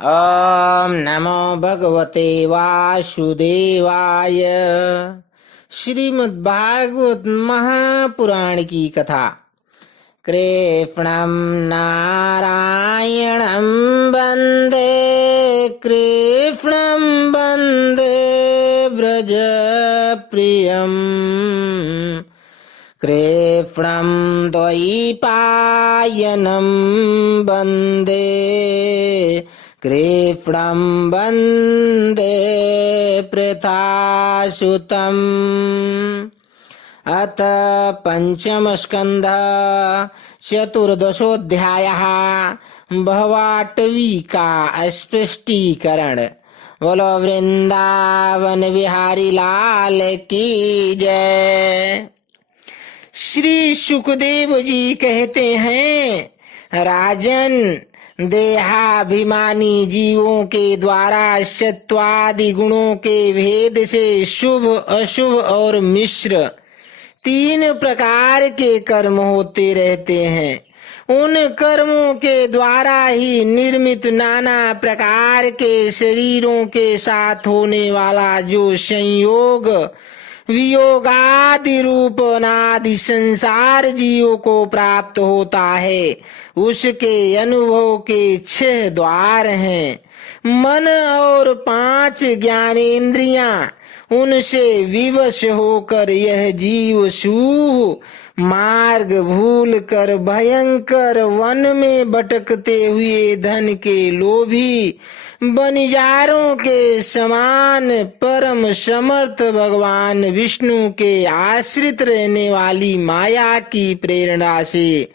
ॐ नमो भगवते वासुदेवाय। श्रीमद्भागवत महापुराण की कथा। कृष्णं नारायणं वन्दे, कृष्णं वन्दे व्रजप्रियम्, कृष्णं द्वैपायनं वन्दे, कृष्णं वन्दे पृथासुतम्। अथ पंचमस्कन्धः चतुर्दशोऽध्यायः। भवाटवी का स्पष्टीकरण। बोलो वृंदावन बिहारी लाल की जय। श्री सुखदेव जी कहते हैं, राजन, देहाभिमानी जीवों के द्वारा सत्वादि गुणों के भेद से शुभ, अशुभ और मिश्र तीन प्रकार के कर्म होते रहते हैं। उन कर्मों के द्वारा ही निर्मित नाना प्रकार के शरीरों के साथ होने वाला जो संयोग, वियोगादि रूप अनादि संसार जीवों को प्राप्त होता है, उसके अनुभव के 6 द्वार हैं। मन और 5 ज्ञानेंद्रियां, उनसे विवश होकर यह जीव सूह मार्ग भूल कर भयंकर वन में भटकते हुए धन के लोभी बनिजारों के समान परम समर्थ भगवान विष्णु के आश्रित रहने वाली माया की प्रेरणा से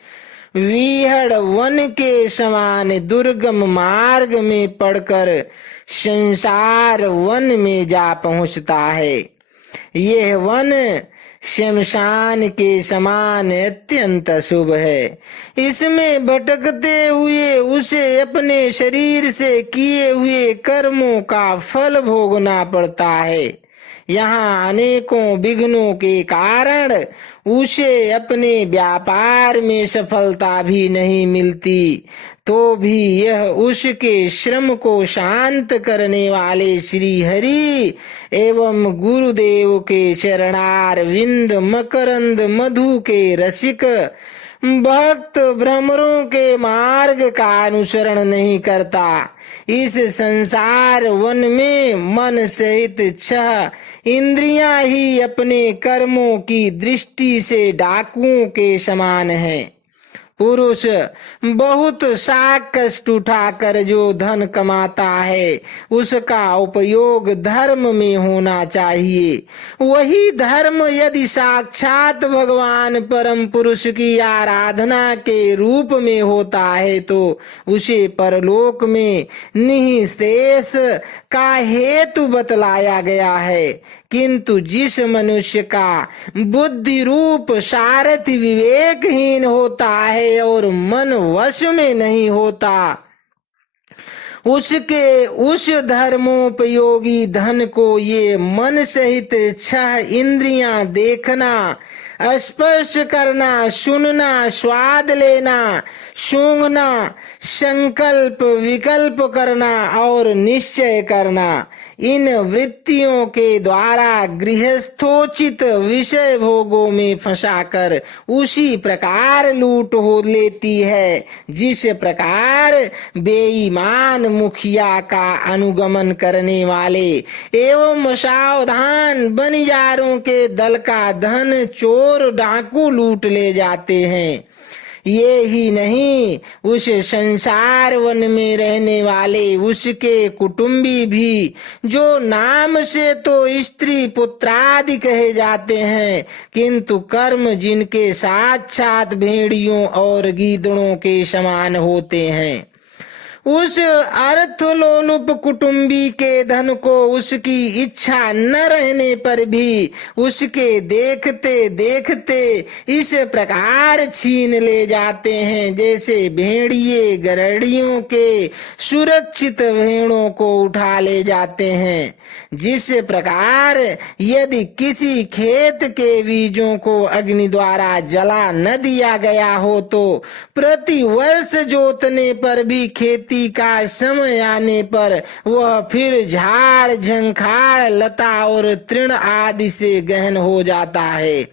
विहड़ वन के समान दुर्गम मार्ग में पड़कर संसार वन में जा पहुंचता है। यह वन शमशान के समान अत्यंत शुभ है। इसमें भटकते हुए उसे अपने शरीर से किए हुए कर्मों का फल भोगना पड़ता है। यहाँ अनेकों विघ्नों के कारण उसे अपने व्यापार में सफलता भी नहीं मिलती, तो भी यह उसके श्रम को शांत करने वाले श्री हरि एवं गुरुदेव के चरणार विंद मकरंद मधु के रसिक भक्त भ्रमरों के मार्ग का अनुसरण नहीं करता। इस संसार वन में मन सहित 6 इंद्रियां ही अपने कर्मों की दृष्टि से डाकुओं के समान हैं। पुरुष बहुत साक कष्ट उठाकर जो धन कमाता है, उसका उपयोग धर्म में होना चाहिए। वही धर्म यदि साक्षात भगवान परम पुरुष की आराधना के रूप में होता है, तो उसे परलोक में निःशेष का हेतु बतलाया गया है। किंतु जिस मनुष्य का बुद्धि रूप सारथी विवेकहीन होता है और मन वश में नहीं होता, उसके उस धर्मोपयोगी धन को ये मन सहित 6 इंद्रियां देखना, स्पर्श करना, सुनना, स्वाद लेना, सूंघना, संकल्प विकल्प करना और निश्चय करना, इन वृत्तियों के द्वारा गृहस्थोचित विषय भोगों में फंसाकर उसी प्रकार लूट हो लेती है, जिस प्रकार बेईमान मुखिया का अनुगमन करने वाले एवं सावधान बनिजारों के दल का धन चोर डाकू लूट ले जाते हैं। ये ही नहीं, उस संसार वन में रहने वाले उसके कुटुंबी भी, जो नाम से तो स्त्री पुत्रादि कहे जाते हैं, किंतु कर्म जिनके साक्षात भेड़ियों और गीदड़ों के समान होते हैं, उस अर्थलोलुप कुटुंबी के धन को उसकी इच्छा न रहने पर भी उसके देखते देखते इस प्रकार छीन ले जाते हैं, जैसे भेड़िए गरड़ियों के सुरक्षित भेड़ों को उठा ले जाते हैं। जिस प्रकार यदि किसी खेत के बीजों को अग्नि द्वारा जला न दिया गया हो, तो प्रति वर्ष जोतने पर भी खेती खेती का समय आने पर वह फिर झाड़ झंखाड़ लता और तृण आदि से गहन हो जाता है।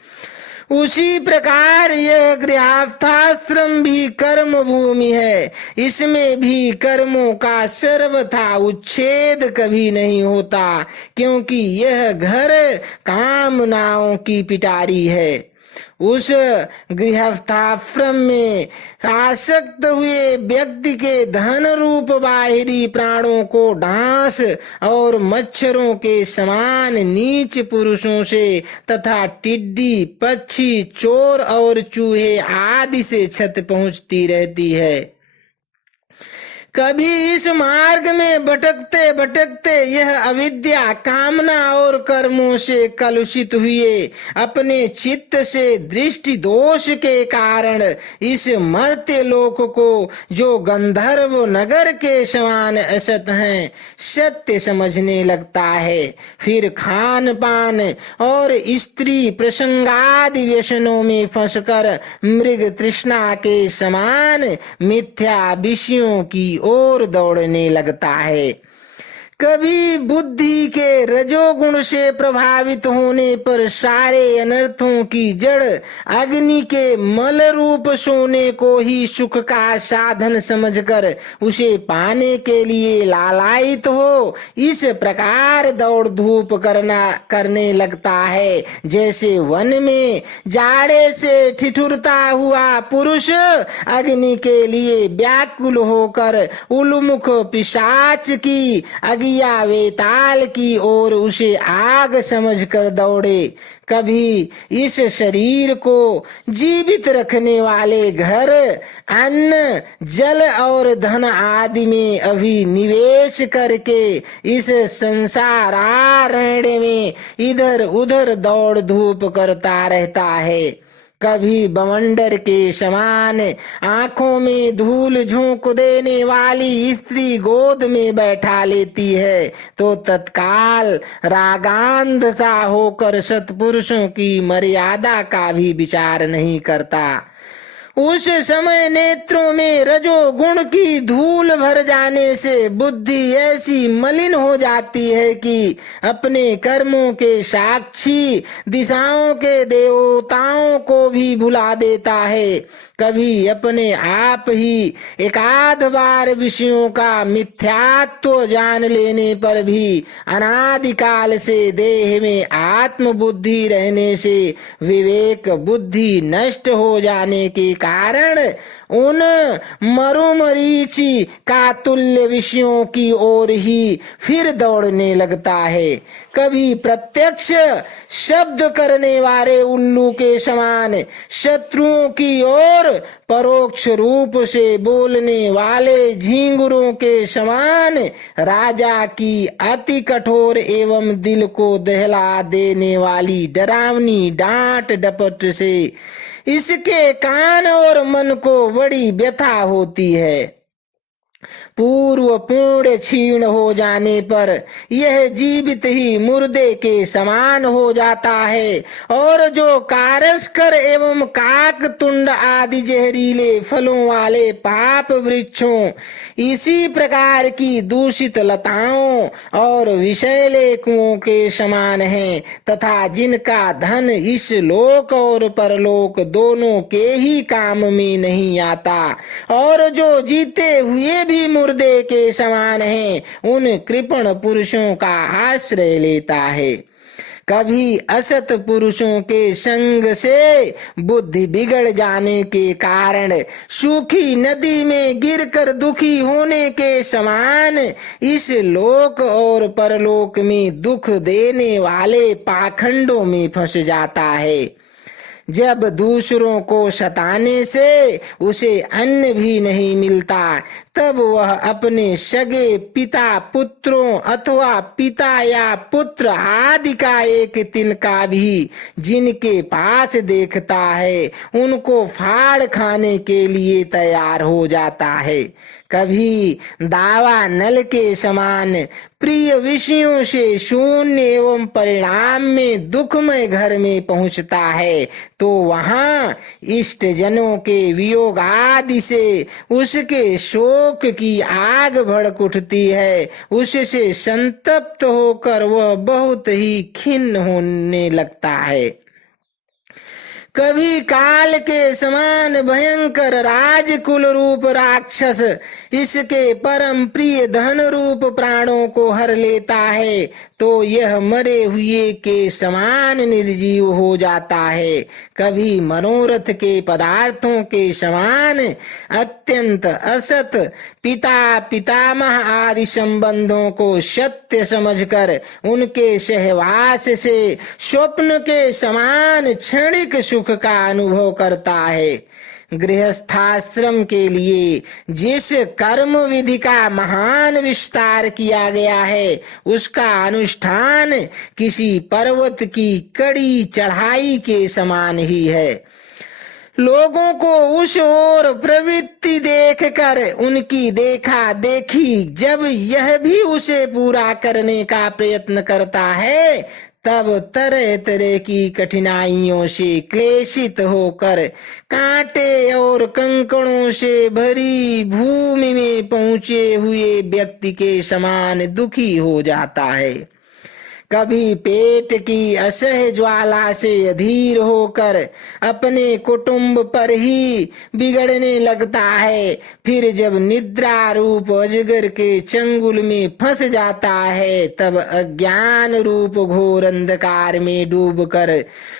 उसी प्रकार यह गृहस्थाश्रम भी कर्म भूमि है। इसमें भी कर्मों का सर्वथा उच्छेद कभी नहीं होता, क्योंकि यह घर कामनाओं की पिटारी है। उस गृहस्थाश्रम में आसक्त हुए व्यक्ति के धन रूप बाहरी प्राणों को डांस और मच्छरों के समान नीच पुरुषों से तथा टिड्डी, पक्षी, चोर और चूहे आदि से क्षति पहुंचती रहती है। कभी इस मार्ग में भटकते भटकते यह अविद्या, कामना और कर्मों से कलुषित हुए अपने चित्त से दृष्टि दोष के कारण इस मर्त्य लोक को, जो गंधर्व नगर के समान असत हैं, सत्य समझने लगता है। फिर खान पान और स्त्री प्रसंगादि व्यसनों में फंसकर मृग तृष्णा के समान मिथ्या विषयों की ओर दौड़ने लगता है। कभी बुद्धि के रजोगुण से प्रभावित होने पर सारे अनर्थों की जड़ अग्नि के मल रूप सोने को ही सुख का साधन समझकर उसे पाने के लिए लालायित हो इस प्रकार दौड़ धूप करने लगता है, जैसे वन में जाड़े से ठिठुरता हुआ पुरुष अग्नि के लिए व्याकुल होकर उल्मुख पिशाच की या वेताल की ओर उसे आग समझकर दौड़े। कभी इस शरीर को जीवित रखने वाले घर, अन्न, जल और धन आदि में अभिनिवेश करके इस संसारारण्य में इधर उधर दौड़ धूप करता रहता है। कभी बवंडर के समान आंखों में धूल झोंक देने वाली स्त्री गोद में बैठा लेती है तो तत्काल रागांध सा होकर सत्पुरुषों की मर्यादा का भी विचार नहीं करता। उस समय नेत्रों में रजोगुण की धूल भर जाने से बुद्धि ऐसी मलिन हो जाती है कि अपने कर्मों के साक्षी दिशाओं के देवताओं को भी भुला देता है। कभी अपने आप ही एकाध बार विषयों का मिथ्यात्व जान लेने पर भी अनादिकाल से देह में आत्म बुद्धि रहने से विवेक बुद्धि नष्ट हो जाने के कारण उन मरुमरीचि का तुल्य विषयों की ओर ही फिर दौड़ने लगता है। कभी प्रत्यक्ष शब्द करने वाले उल्लू के समान शत्रुओं की ओर परोक्ष रूप से बोलने वाले झींगुरों के समान राजा की अति कठोर एवं दिल को दहला देने वाली डरावनी डांट डपट से इसके कान और मन को बड़ी व्यथा होती है। पूर्व पुण्य क्षीण हो जाने पर यह जीवित ही मुर्दे के समान हो जाता है और जो कारस्कर एवं काकतुंड आदि जहरीले फलों वाले पाप वृक्षों, इसी प्रकार की दूषित लताओं और विषैले कुओं के समान हैं तथा जिनका धन इस लोक और परलोक दोनों के ही काम में नहीं आता और जो जीते हुए भी मुर्दे के समान हैं, उन कृपण पुरुषों का आश्रय लेता है। कभी असत पुरुषों के संग से बुद्धि बिगड़ जाने के कारण सूखी नदी में गिरकर दुखी होने के समान इस लोक और परलोक में दुख देने वाले पाखंडों में फंस जाता है। जब दूसरों को सताने से उसे अन्न भी नहीं मिलता, तब वह अपने सगे पिता पुत्रों अथवा पिता या पुत्र आदि का एक तिनका भी जिनके पास देखता है उनको फाड़ खाने के लिए तैयार हो जाता है। कभी दावा नल के समान प्रिय विषयों से शून्य एवं परिणाम में दुखमय घर में पहुंचता है तो वहां इष्ट जनों के वियोग आदि से उसके शोक की आग भड़क उठती है। उससे संतप्त होकर वह बहुत ही खिन्न होने लगता है। कभी काल के समान भयंकर राजकुल रूप राक्षस इसके परम प्रिय धन रूप प्राणों को हर लेता है तो यह मरे हुए के समान निर्जीव हो जाता है। कभी मनोरथ के पदार्थों के समान अत्यंत असत पिता पितामह आदि संबंधों को सत्य समझकर उनके सहवास से स्वप्न के समान क्षणिक सुख का अनुभव करता है। गृहस्थाश्रम के लिए जिस कर्म विधि का महान विस्तार किया गया है उसका अनुष्ठान किसी पर्वत की कड़ी चढ़ाई के समान ही है। लोगों को उस ओर प्रवृत्ति देखकर उनकी देखा देखी जब यह भी उसे पूरा करने का प्रयत्न करता है तब तरह तरह की कठिनाइयों से क्लेशित होकर कांटे और कंकड़ों से भरी भूमि में पहुंचे हुए व्यक्ति के समान दुखी हो जाता है। कभी पेट की असह्य ज्वाला से अधीर होकर अपने कुटुंब पर ही बिगड़ने लगता है। फिर जब निद्रा रूप अजगर के चंगुल में फंस जाता है तब अज्ञान रूप घोर अंधकार में डूबकर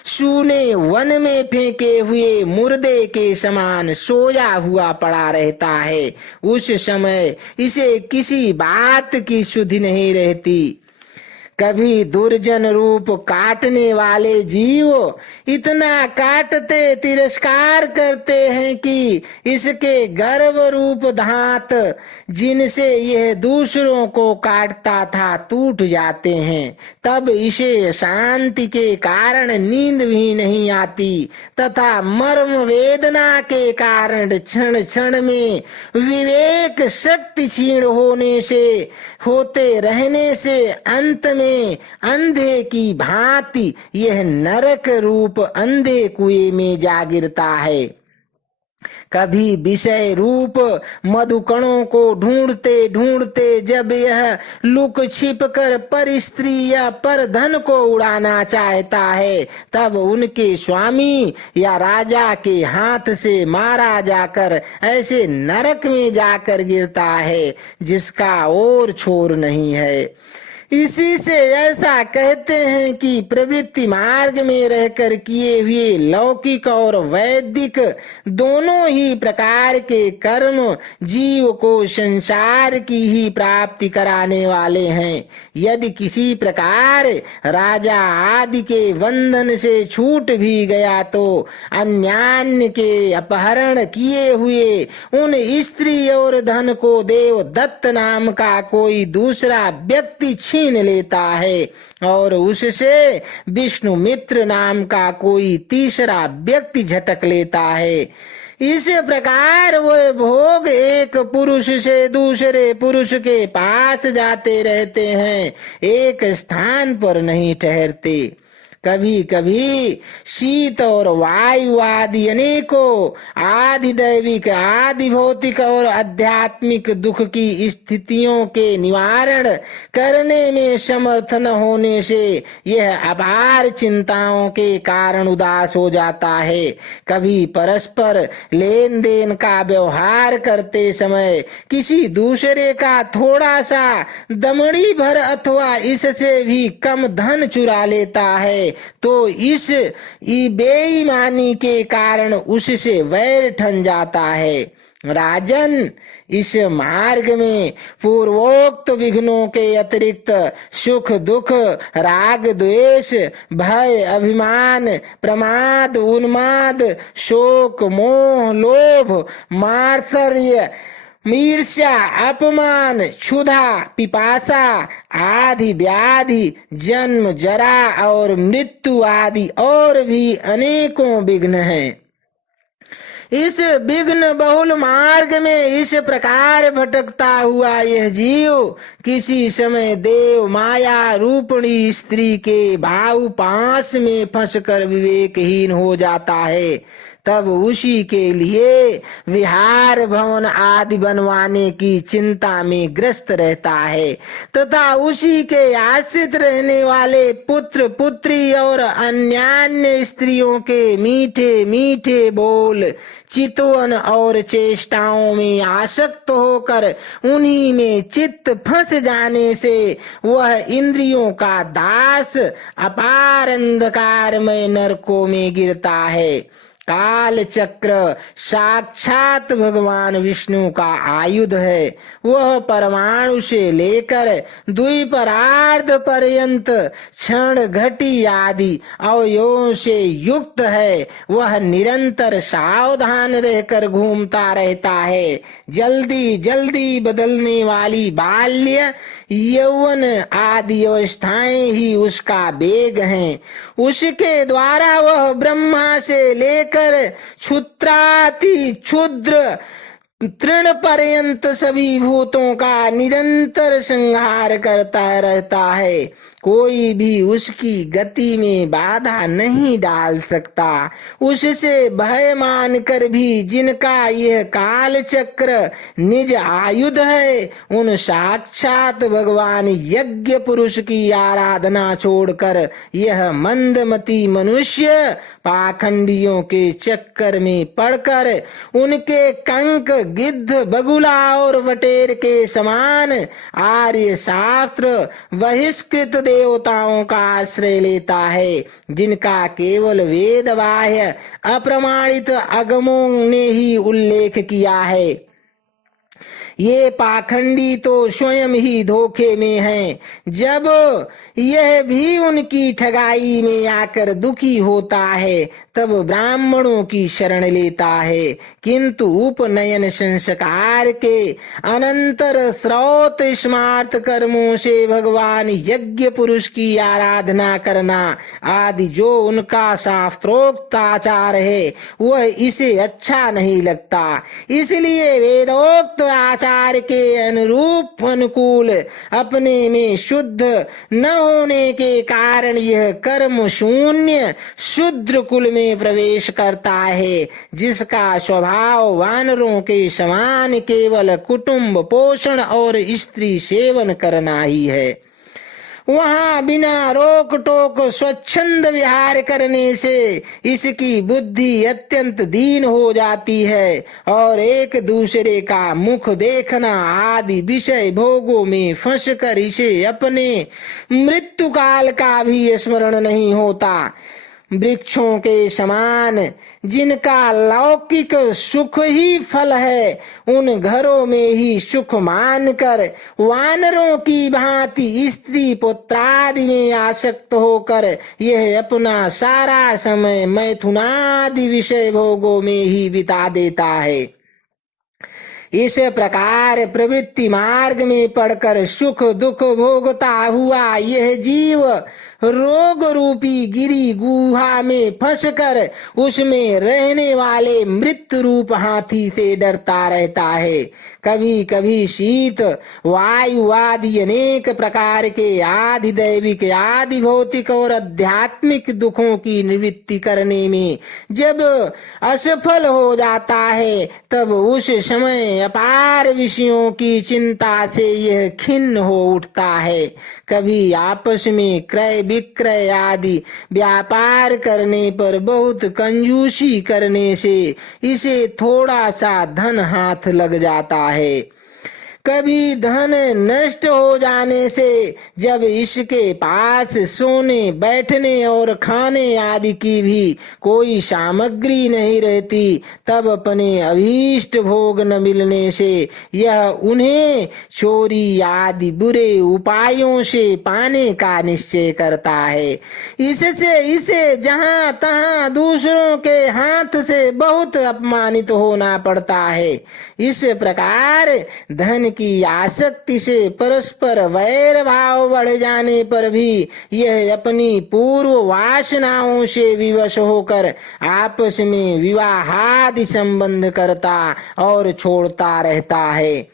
सूने वन में फेंके हुए मुर्दे के समान सोया हुआ पड़ा रहता है। उस समय इसे किसी बात की सुधि नहीं रहती। कभी दुर्जन रूप काटने वाले जीव इतना काटते तिरस्कार करते हैं कि इसके गर्भ रूप दांत जिनसे यह दूसरों को काटता था टूट जाते हैं। तब इसे शांति के कारण नींद भी नहीं आती तथा मर्म वेदना के कारण क्षण क्षण में विवेक शक्ति क्षीण होते रहने से अंत में अंधे की भांति यह नरक रूप अंधे कुएं में जा गिरता है। कभी विषय रूप मधुकणों को ढूंढते ढूंढते जब यह लुक छिप कर पर स्त्री या पर धन को उड़ाना चाहता है तब उनके स्वामी या राजा के हाथ से मारा जाकर ऐसे नरक में जाकर गिरता है जिसका और छोर नहीं है। इसी से ऐसा कहते हैं कि प्रवृत्ति मार्ग में रहकर किए हुए लौकिक और वैदिक दोनों ही प्रकार के कर्म जीव को संसार की ही प्राप्ति कराने वाले हैं। यदि किसी प्रकार राजा आदि के बंधन से छूट भी गया तो अन्यान्य के अपहरण किए हुए उन स्त्री और धन को देव दत्त नाम का कोई दूसरा व्यक्ति छीन लेता है और उससे विष्णु मित्र नाम का कोई तीसरा व्यक्ति झटक लेता है। इस प्रकार वह भोग एक पुरुष से दूसरे पुरुष के पास जाते रहते हैं, एक स्थान पर नहीं ठहरते। कभी कभी शीत और वायु आदि अनेकों आदि दैविक आदि भौतिक और आध्यात्मिक दुख की स्थितियों के निवारण करने में समर्थ न होने से यह अपार चिंताओं के कारण उदास हो जाता है। कभी परस्पर लेन देन का व्यवहार करते समय किसी दूसरे का थोड़ा सा दमड़ी भर अथवा इससे भी कम धन चुरा लेता है तो इस बेईमानी के कारण उससे वैर ठन जाता है। राजन, इस मार्ग में पूर्वोक्त विघ्नों के अतिरिक्त सुख दुख राग द्वेष भय अभिमान प्रमाद उन्माद शोक मोह लोभ मात्सर्य ईर्ष्या अपमान क्षुधा पिपासा आदि व्याधि जन्म जरा और मृत्यु आदि और भी अनेकों विघ्न हैं। इस विघ्न बहुल मार्ग में इस प्रकार भटकता हुआ यह जीव किसी समय देव माया रूपणी स्त्री के भाव पास में फंसकर विवेकहीन हो जाता है। तब उसी के लिए विहार भवन आदि बनवाने की चिंता में ग्रस्त रहता है तथा उसी के आश्रित रहने वाले पुत्र पुत्री और अन्यान्य स्त्रियों के मीठे मीठे बोल चितवन और चेष्टाओं में आसक्त होकर उन्हीं में चित्त फंस जाने से वह इंद्रियों का दास अपार अंधकारमय नरकों में गिरता है। काल चक्र साक्षात भगवान विष्णु का आयुध है। वह परमाणु से लेकर द्विपरार्ध पर्यंत क्षण घटी आदि अवयवों से युक्त है। वह निरंतर सावधान रहकर घूमता रहता है। जल्दी जल्दी बदलने वाली बाल्य यौवन आदि अवस्थाएं ही उसका वेग हैं। उसके द्वारा वह ब्रह्मा से लेकर क्षुद्राति क्षुद्र तृण पर्यंत सभी भूतों का निरंतर संहार करता रहता है। कोई भी उसकी गति में बाधा नहीं डाल सकता। उससे भय मानकर भी जिनका यह काल चक्र निज आयुध है, उन साक्षात भगवान यज्ञ पुरुष की आराधना छोड़कर यह मंदमती मनुष्य पाखंडियों के चक्कर में पड़कर उनके कंक गिद्ध बगुला और बटेर के समान आर्य शास्त्र बहिष्कृत देवताओं का आश्रय लेता है, जिनका केवल वेद बाह्य अप्रमाणित आगमों ने ही उल्लेख किया है। ये पाखंडी तो स्वयं ही धोखे में हैं। जब यह भी उनकी ठगाई में आकर दुखी होता है तब ब्राह्मणों की शरण लेता है, किंतु उपनयन संस्कार के अनंतर स्रोत स्मार्त कर्मों से भगवान यज्ञ पुरुष की आराधना करना आदि जो उनका शास्त्रोक्त आचार है वह इसे अच्छा नहीं लगता। इसलिए वेदोक्त आचार के अनुरूप अनुकूल अपने में शुद्ध न होने के कारण यह कर्म शून्य शूद्र कुल में प्रवेश करता है, जिसका स्वभाव वानरों के समान केवल कुटुंब पोषण और स्त्री सेवन करना ही है। वहां बिना रोक टोक स्वच्छंद विहार करने से इसकी बुद्धि अत्यंत दीन हो जाती है और एक दूसरे का मुख देखना आदि विषय भोगों में फंसकर इसे अपने मृत्यु काल का भी स्मरण नहीं होता। वृक्षों के समान जिनका लौकिक सुख ही फल है, उन घरों में ही सुख मानकर वानरों की भांति स्त्री पुत्रादि में आसक्त होकर यह अपना सारा समय मैथुनादि विषय भोगों में ही बिता देता है। इस प्रकार प्रवृत्ति मार्ग में पड़कर सुख दुख भोगता हुआ यह जीव रोग रूपी गिरी गुहा में फंसकर उसमें रहने वाले मृत्यु रूप हाथी से डरता रहता है। कभी कभी शीत वायु आदि अनेक प्रकार के आदि दैविक आदि भौतिक और आध्यात्मिक दुखों की निवृत्ति करने में जब असफल हो जाता है तब उस समय अपार विषयों की चिंता से यह खिन्न हो उठता है। कभी आपस में क्रय विक्रय आदि व्यापार करने पर बहुत कंजूसी करने से इसे थोड़ा सा धन हाथ लग जाता है। कभी धन नष्ट हो जाने से जब इसके पास सोने बैठने और खाने आदि की भी कोई सामग्री नहीं रहती तब अपने अभीष्ट भोग न मिलने से यह उन्हें चोरी आदि बुरे उपायों से पाने का निश्चय करता है। इससे इसे जहां तहां दूसरों के हाथ से बहुत अपमानित होना पड़ता है। इस प्रकार धन की आसक्ति से परस्पर वैर भाव बढ़ जाने पर भी यह अपनी पूर्व वासनाओं से विवश होकर आपस में विवाहादि संबंध करता और छोड़ता रहता है।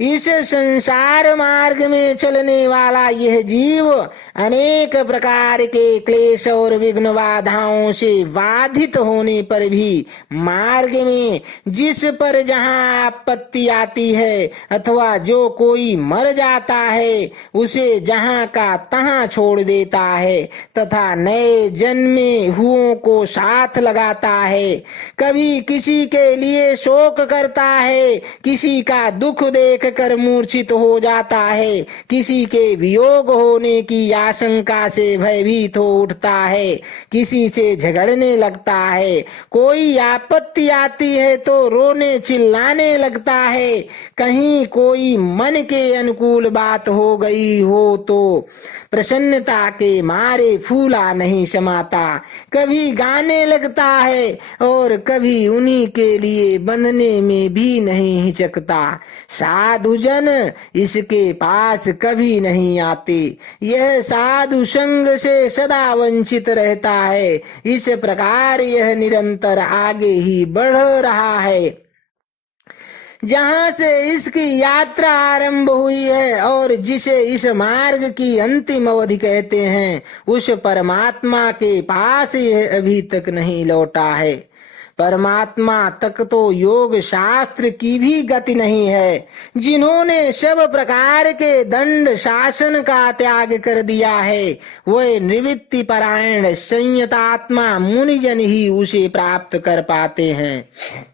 इस संसार मार्ग में चलने वाला यह जीव अनेक प्रकार के क्लेश और विघ्न बाधाओं से बाधित होने पर भी मार्ग में जिस पर जहाँ आपत्ति आती है अथवा जो कोई मर जाता है उसे जहाँ का तहाँ छोड़ देता है तथा नए जन्मे हुओं को साथ लगाता है। कभी किसी के लिए शोक करता है, किसी का दुख देख कर मूर्छित हो जाता है, किसी के वियोग होने की आशंका से भयभीत हो उठता है, किसी से झगड़ने लगता है, कोई आपत्ति आती है तो रोने चिल्लाने लगता है, कहीं कोई मन के अनुकूल बात हो गई हो तो प्रसन्नता के मारे फूला नहीं समाता, कभी गाने लगता है और कभी उन्हीं के लिए बंधने में भी नहीं हिचकता। साधुजन इसके पास कभी नहीं आते, यह साधु संग से सदा वंचित रहता है। इस प्रकार यह निरंतर आगे ही बढ़ रहा है। जहाँ से इसकी यात्रा आरंभ हुई है और जिसे इस मार्ग की अंतिम अवधि कहते हैं, उस परमात्मा के पास यह अभी तक नहीं लौटा है। परमात्मा तक तो योग शास्त्र की भी गति नहीं है। जिन्होंने सब प्रकार के दंड शासन का त्याग कर दिया है, वह निवृत्ति परायण संयतात्मा मुनिजन ही उसे प्राप्त कर पाते हैं।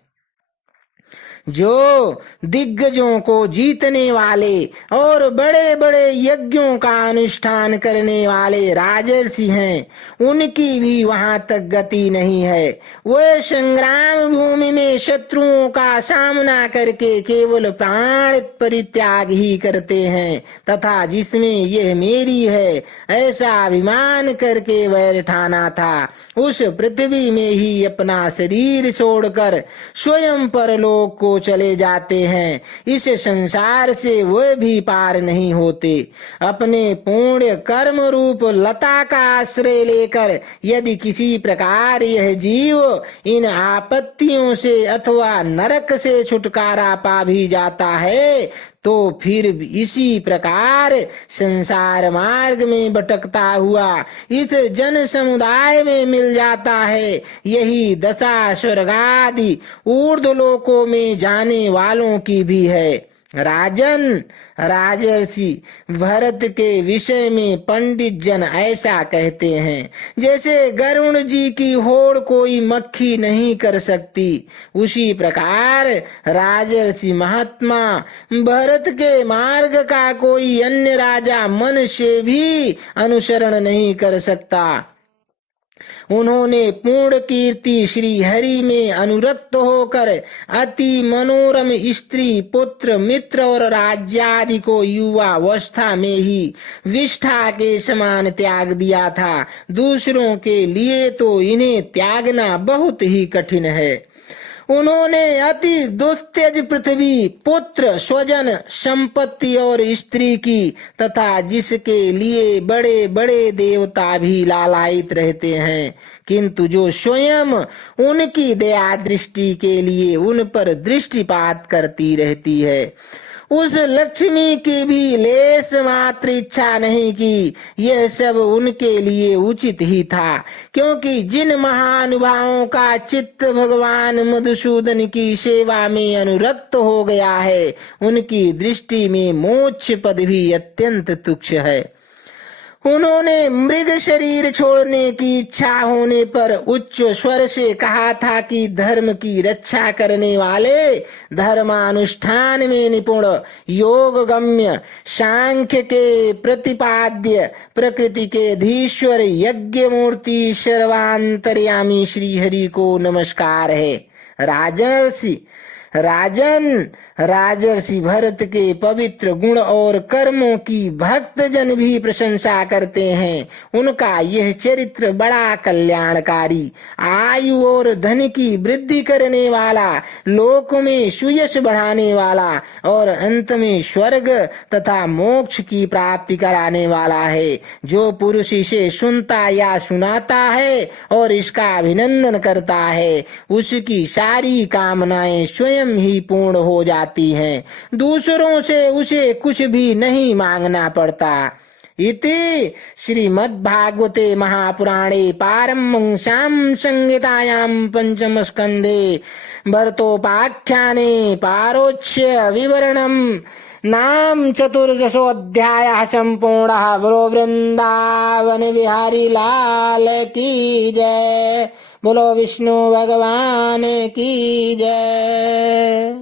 जो दिग्गजों को जीतने वाले और बड़े बड़े यज्ञों का अनुष्ठान करने वाले राजर्षि हैं, उनकी भी वहां तक गति नहीं है। वे संग्राम भूमि में शत्रुओं का सामना करके केवल प्राण परित्याग ही करते हैं तथा जिसमें यह मेरी है ऐसा अभिमान करके वैर ठाना था, उस पृथ्वी में ही अपना शरीर छोड़कर स्वयं परलोक को चले जाते हैं। इस संसार से वे भी पार नहीं होते। अपने पुण्य कर्म रूप लता का आश्रय लेकर यदि किसी प्रकार यह जीव इन आपत्तियों से अथवा नरक से छुटकारा पा भी जाता है तो फिर इसी प्रकार संसार मार्ग में भटकता हुआ इस जन समुदाय में मिल जाता है। यही दशा स्वर्गादि ऊर्ध्व लोकों में जाने वालों की भी है। राजन, राजर्षि भरत के विषय में पंडित जन ऐसा कहते हैं, जैसे गरुण जी की होड़ कोई मक्खी नहीं कर सकती, उसी प्रकार राजर्षि महात्मा भरत के मार्ग का कोई अन्य राजा मन से भी अनुसरण नहीं कर सकता। उन्होंने पूर्ण कीर्ति श्री हरि में अनुरक्त होकर अति मनोरम स्त्री, पुत्र, मित्र और राज्यादि को युवा अवस्था में ही विष्ठा के समान त्याग दिया था। दूसरों के लिए तो इन्हें त्यागना बहुत ही कठिन है। उन्होंने अति दुस्तेज पृथ्वी, पुत्र, स्वजन, संपत्ति और स्त्री की तथा जिसके लिए बड़े बड़े देवता भी लालायित रहते हैं, किंतु जो स्वयं उनकी दया दृष्टि के लिए उन पर दृष्टिपात करती रहती है, उस लक्ष्मी की भी लेस मात्र इच्छा नहीं की। यह सब उनके लिए उचित ही था, क्योंकि जिन महानुभावों का चित्त भगवान मधुसूदन की सेवा में अनुरक्त हो गया है, उनकी दृष्टि में मोक्ष पद भी अत्यंत तुच्छ है। उन्होंने मृग शरीर छोड़ने की इच्छा होने पर उच्च स्वर से कहा था कि धर्म की रक्षा करने वाले, धर्मानुष्ठान में निपुण, योग गम्य, सांख्य के प्रतिपाद्य, प्रकृति के धीश्वर, यज्ञ मूर्ति, सर्वांतर्यामी श्री हरि को नमस्कार है। राजर्षि, राजन, राजर्षि भरत के पवित्र गुण और कर्मों की भक्त जन भी प्रशंसा करते हैं। उनका यह चरित्र बड़ा कल्याणकारी, आयु और धन की वृद्धि करने वाला, लोक में सुयश बढ़ाने वाला और अंत में स्वर्ग तथा मोक्ष की प्राप्ति कराने वाला है। जो पुरुष इसे सुनता या सुनाता है और इसका अभिनंदन करता है, उसकी सारी कामनाएं स्वयं ही पूर्ण हो जाती हैं। दूसरों से उसे कुछ भी नहीं मांगना पड़ता। इति श्रीमद्भागवते महापुराणे पारमहंस्यां संहितायां पंचम स्कंदे भरतोपाख्याने पारोच्य विवरणम् नाम चतुर्दशोऽध्यायः सम्पूर्णः। बोलो वृंदावन बिहारी लाल की जय। बोलो विष्णु भगवान की जय।